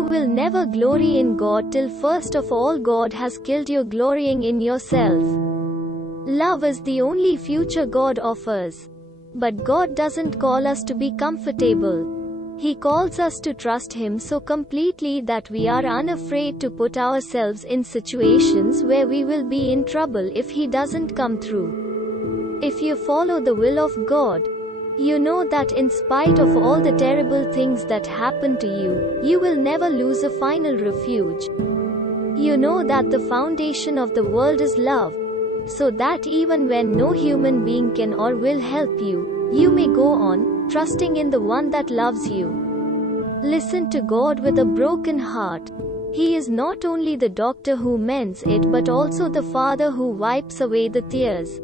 You will never glory in God till first of all God has killed your glorying in yourself. Love is the only future God offers. But God doesn't call us to be comfortable. He calls us to trust Him so completely that we are unafraid to put ourselves in situations where we will be in trouble if He doesn't come through. If you follow the will of God, you know that in spite of all the terrible things that happen to you, you will never lose a final refuge. You know that the foundation of the world is love, so that even when no human being can or will help you, you may go on, trusting in the one that loves you. Listen to God with a broken heart. He is not only the doctor who mends it but also the Father who wipes away the tears.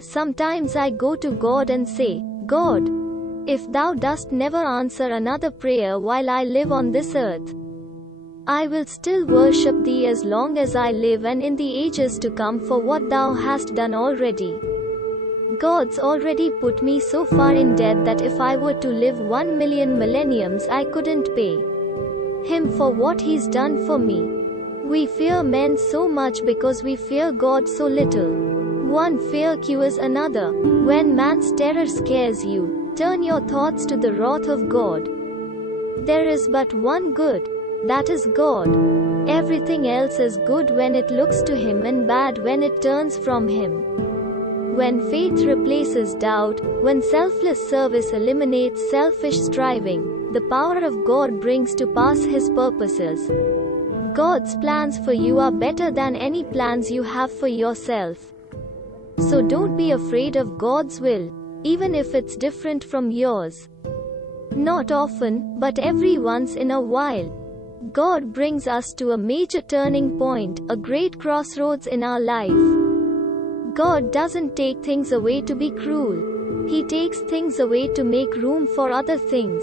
Sometimes I go to God and say, God, if Thou dost never answer another prayer while I live on this earth, I will still worship Thee as long as I live and in the ages to come for what Thou hast done already. God's already put me so far in debt that if I were to live 1 million millenniums I couldn't pay Him for what He's done for me. We fear men so much because we fear God so little. One fear cures another. When man's terror scares you, turn your thoughts to the wrath of God. There is but one good, that is God. Everything else is good when it looks to Him and bad when it turns from Him. When faith replaces doubt, when selfless service eliminates selfish striving, the power of God brings to pass His purposes. God's plans for you are better than any plans you have for yourself. So don't be afraid of God's will, even if it's different from yours. Not often, but every once in a while, God brings us to a major turning point, a great crossroads in our life. God doesn't take things away to be cruel. He takes things away to make room for other things.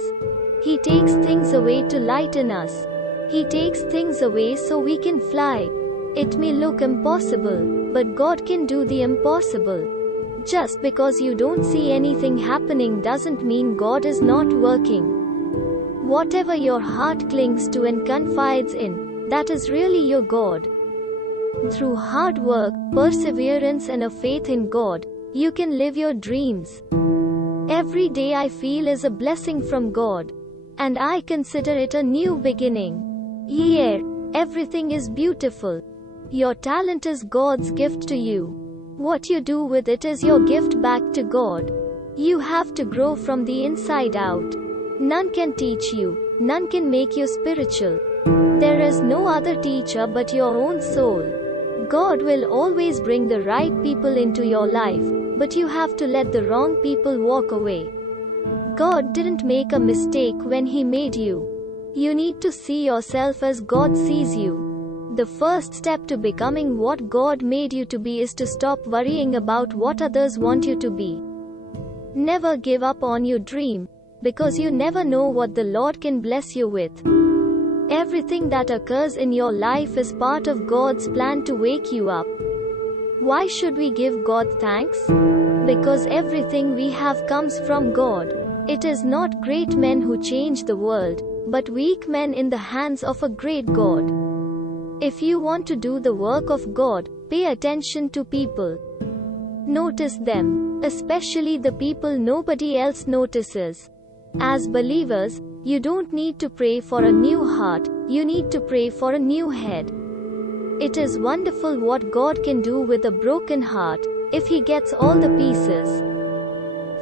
He takes things away to lighten us. He takes things away so we can fly. It may look impossible, but God can do the impossible. Just because you don't see anything happening doesn't mean God is not working. Whatever your heart clings to and confides in, that is really your God. Through hard work, perseverance and a faith in God, you can live your dreams. Every day I feel is a blessing from God. And I consider it a new beginning. Yeah, everything is beautiful. Your talent is God's gift to you. What you do with it is your gift back to God. You have to grow from the inside out. None can teach you. None can make you spiritual. There is no other teacher but your own soul. God will always bring the right people into your life, but you have to let the wrong people walk away. God didn't make a mistake when He made you. You need to see yourself as God sees you. The first step to becoming what God made you to be is to stop worrying about what others want you to be. Never give up on your dream, because you never know what the Lord can bless you with. Everything that occurs in your life is part of God's plan to wake you up. Why should we give God thanks? Because everything we have comes from God. It is not great men who change the world, but weak men in the hands of a great God. If you want to do the work of God, pay attention to people. Notice them, especially the people nobody else notices. As believers, you don't need to pray for a new heart, you need to pray for a new head. It is wonderful what God can do with a broken heart, if He gets all the pieces.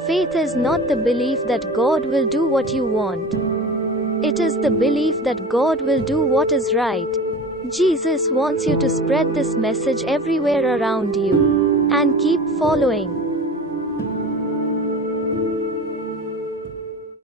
Faith is not the belief that God will do what you want. It is the belief that God will do what is right. Jesus wants you to spread this message everywhere around you. And keep following.